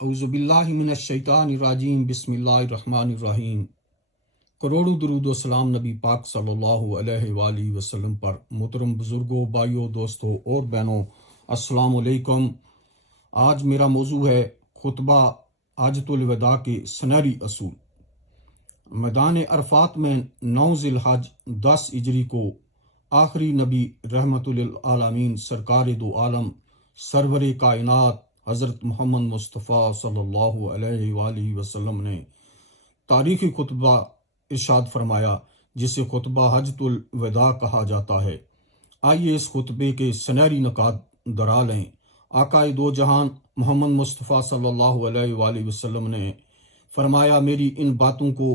اعوذ باللہ من الشیطان الرجیم بسم اللہ الرحمن الرحیم۔ کروڑوں درود و سلام نبی پاک صلی اللہ علیہ وآلہ وسلم پر۔ محترم بزرگوں، بھائیوں، دوستوں اور بہنوں، السلام علیکم۔ آج میرا موضوع ہے خطبہ حجۃ الوداع کے سنہری اصول۔ میدان عرفات میں 9 ذی الحج 10 ہجری کو آخری نبی رحمت للعالمین سرکار دو عالم سرور کائنات حضرت محمد مصطفیٰ صلی اللہ علیہ وآلہ وسلم نے تاریخی خطبہ ارشاد فرمایا، جسے خطبہ حجۃ الوداع کہا جاتا ہے۔ آئیے اس خطبے کے سنہری نکات درا لیں۔ آقا دو جہان محمد مصطفیٰ صلی اللہ علیہ وآلہ وسلم نے فرمایا، میری ان باتوں کو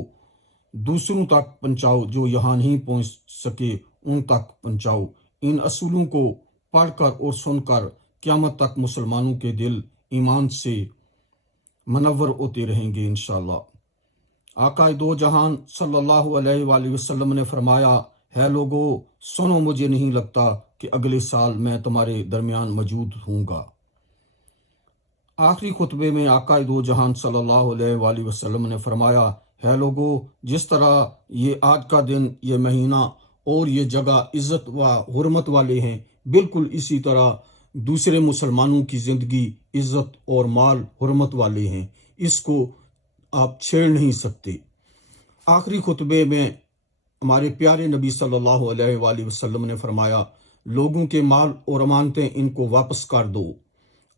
دوسروں تک پہنچاؤ، جو یہاں نہیں پہنچ سکے ان تک پہنچاؤ۔ ان اصولوں کو پڑھ کر اور سن کر قیامت تک مسلمانوں کے دل ایمان سے منور ہوتے رہیں گے انشاءاللہ۔ آقا دو جہان صلی اللہ علیہ وآلہ وسلم نے فرمایا، ہے لوگو سنو، مجھے نہیں لگتا کہ اگلے سال میں تمہارے درمیان موجود ہوں گا۔ آخری خطبے میں آقا دو جہان صلی اللہ علیہ وآلہ وسلم نے فرمایا، ہے لوگو جس طرح یہ آج کا دن، یہ مہینہ اور یہ جگہ عزت و حرمت والے ہیں، بالکل اسی طرح دوسرے مسلمانوں کی زندگی عزت اور مال حرمت والے ہیں، اس کو آپ چھیڑ نہیں سکتے۔ آخری خطبے میں ہمارے پیارے نبی صلی اللہ علیہ وآلہ وسلم نے فرمایا، لوگوں کے مال اور امانتیں ان کو واپس کر دو۔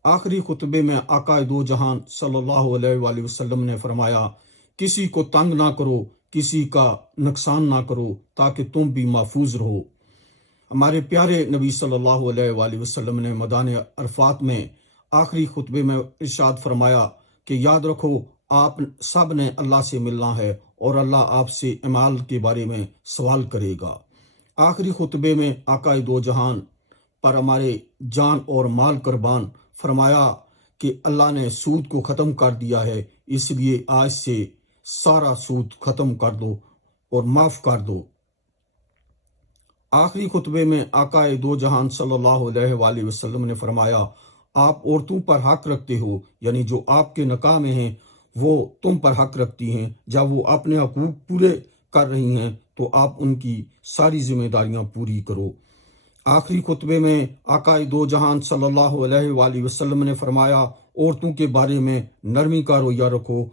آخری خطبے میں آقا دو جہان صلی اللہ علیہ وآلہ وسلم نے فرمایا، کسی کو تنگ نہ کرو، کسی کا نقصان نہ کرو، تاکہ تم بھی محفوظ رہو۔ ہمارے پیارے نبی صلی اللہ علیہ وآلہ وسلم نے میدان عرفات میں آخری خطبے میں ارشاد فرمایا کہ یاد رکھو، آپ سب نے اللہ سے ملنا ہے اور اللہ آپ سے اعمال کے بارے میں سوال کرے گا۔ آخری خطبے میں آقا دو جہان پر ہمارے جان اور مال قربان فرمایا کہ اللہ نے سود کو ختم کر دیا ہے، اس لیے آج سے سارا سود ختم کر دو اور معاف کر دو۔ آخری خطبے میں آقا دو جہان صلی اللہ علیہ وآلہ وسلم نے فرمایا، آپ عورتوں پر حق رکھتے ہو، یعنی جو آپ کے نکاح میں ہیں وہ تم پر حق رکھتی ہیں۔ جب وہ اپنے حقوق پورے کر رہی ہیں تو آپ ان کی ساری ذمہ داریاں پوری کرو۔ آخری خطبے میں آقا دو جہان صلی اللہ علیہ وآلہ وسلم نے فرمایا، عورتوں کے بارے میں نرمی کا رویہ رکھو،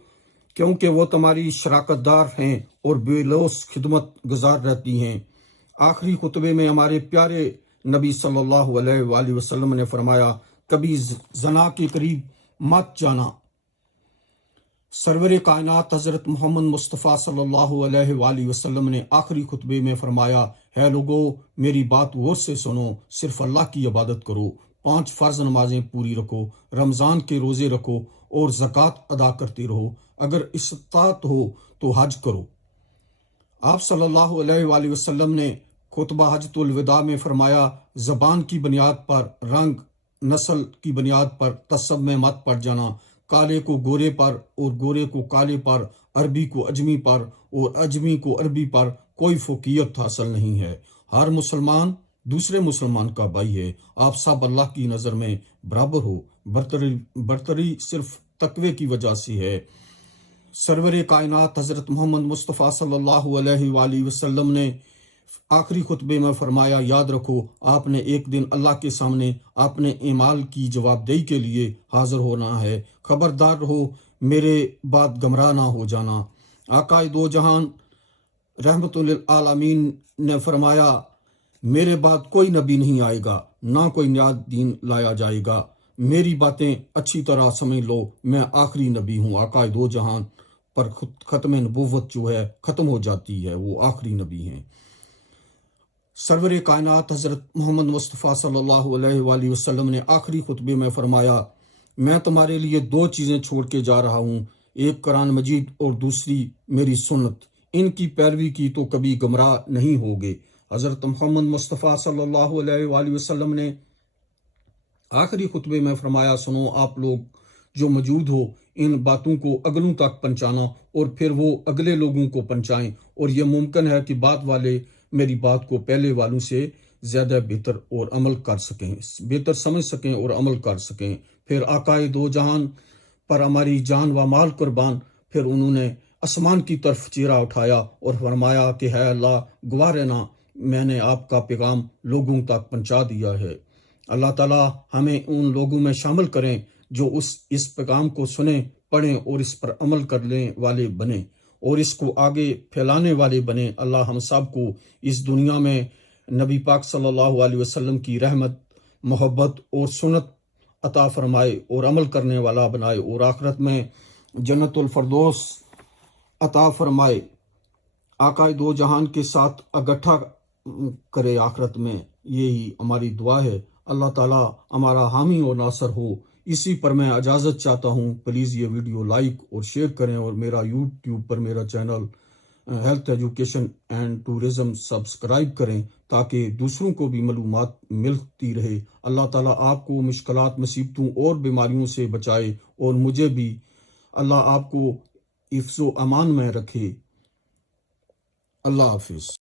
کیونکہ وہ تمہاری شراکت دار ہیں اور بے لوث خدمت گزار رہتی ہیں۔ آخری خطبے میں ہمارے پیارے نبی صلی اللہ علیہ وآلہ وسلم نے فرمایا، کبھی زنا کے قریب مت جانا۔ سرور کائنات حضرت محمد مصطفیٰ صلی اللہ علیہ وآلہ وسلم نے آخری خطبے میں فرمایا، ہے لوگو میری بات غور سے سنو، صرف اللہ کی عبادت کرو، 5 فرض نمازیں پوری رکھو، رمضان کے روزے رکھو اور زکوٰۃ ادا کرتے رہو، اگر استطاعت ہو تو حج کرو۔ آپ صلی اللہ علیہ وآلہ وسلم نے خطبہ حجۃ الوداع میں فرمایا، زبان کی بنیاد پر، رنگ نسل کی بنیاد پر تعصب میں مت پڑ جانا۔ کالے کو گورے پر اور گورے کو کالے پر، عربی کو اجمی پر اور اجمی کو عربی پر کوئی فوقیت حاصل نہیں ہے۔ ہر مسلمان دوسرے مسلمان کا بھائی ہے، آپ سب اللہ کی نظر میں برابر ہو، برتری صرف تقوی کی وجہ سے ہے۔ سرور کائنات حضرت محمد مصطفیٰ صلی اللہ علیہ وآلہ وسلم نے آخری خطبے میں فرمایا، یاد رکھو آپ نے ایک دن اللہ کے سامنے اپنے اعمال کی جواب دہی کے لیے حاضر ہونا ہے، خبردار رہو میرے بعد گمراہ نہ ہو جانا۔ آقا دو جہان رحمت للعالمین نے فرمایا، میرے بعد کوئی نبی نہیں آئے گا، نہ کوئی نیا دین لایا جائے گا، میری باتیں اچھی طرح سمجھ لو، میں آخری نبی ہوں۔ آقا دو جہان پر ختم نبوت جو ہے ختم ہو جاتی ہے، وہ آخری نبی ہیں۔ سرور کائنات حضرت محمد مصطفیٰ صلی اللہ علیہ وآلہ وسلم نے آخری خطبے میں فرمایا، میں تمہارے لیے 2 چیزیں چھوڑ کے جا رہا ہوں، ایک قرآن مجید اور دوسری میری سنت، ان کی پیروی کی تو کبھی گمراہ نہیں ہوگے۔ حضرت محمد مصطفیٰ صلی اللہ علیہ وآلہ وسلم نے آخری خطبے میں فرمایا، سنو آپ لوگ جو موجود ہو، ان باتوں کو اگلوں تک پہنچانا اور پھر وہ اگلے لوگوں کو پہنچائیں، اور یہ ممکن ہے کہ بعد والے میری بات کو پہلے والوں سے زیادہ بہتر اور عمل کر سکیں، بہتر سمجھ سکیں اور عمل کر سکیں۔ پھر آقا دو جہان پر ہماری جان و مال قربان۔ پھر انہوں نے آسمان کی طرف چہرہ اٹھایا اور فرمایا کہ ہے اللہ گواہ رہنا، میں نے آپ کا پیغام لوگوں تک پہنچا دیا ہے۔ اللہ تعالیٰ ہمیں ان لوگوں میں شامل کریں جو اس پیغام کو سنیں، پڑھیں اور اس پر عمل کرنے والے بنیں اور اس کو آگے پھیلانے والے بنیں۔ اللہ ہم سب کو اس دنیا میں نبی پاک صلی اللہ علیہ وسلم کی رحمت، محبت اور سنت عطا فرمائے اور عمل کرنے والا بنائے، اور آخرت میں جنت الفردوس عطا فرمائے، آقا دو جہان کے ساتھ اکٹھا کرے آخرت میں۔ یہی ہماری دعا ہے۔ اللہ تعالیٰ ہمارا حامی اور ناصر ہو۔ اسی پر میں اجازت چاہتا ہوں۔ پلیز یہ ویڈیو لائک اور شیئر کریں، اور میرا یوٹیوب پر میرا channel health education and tourism subscribe کریں تاکہ دوسروں کو بھی معلومات ملتی رہے۔ اللہ تعالیٰ آپ کو مشکلات، مصیبتوں اور بیماریوں سے بچائے، اور مجھے بھی اللہ آپ کو حفظ و امان میں رکھے۔ اللہ حافظ۔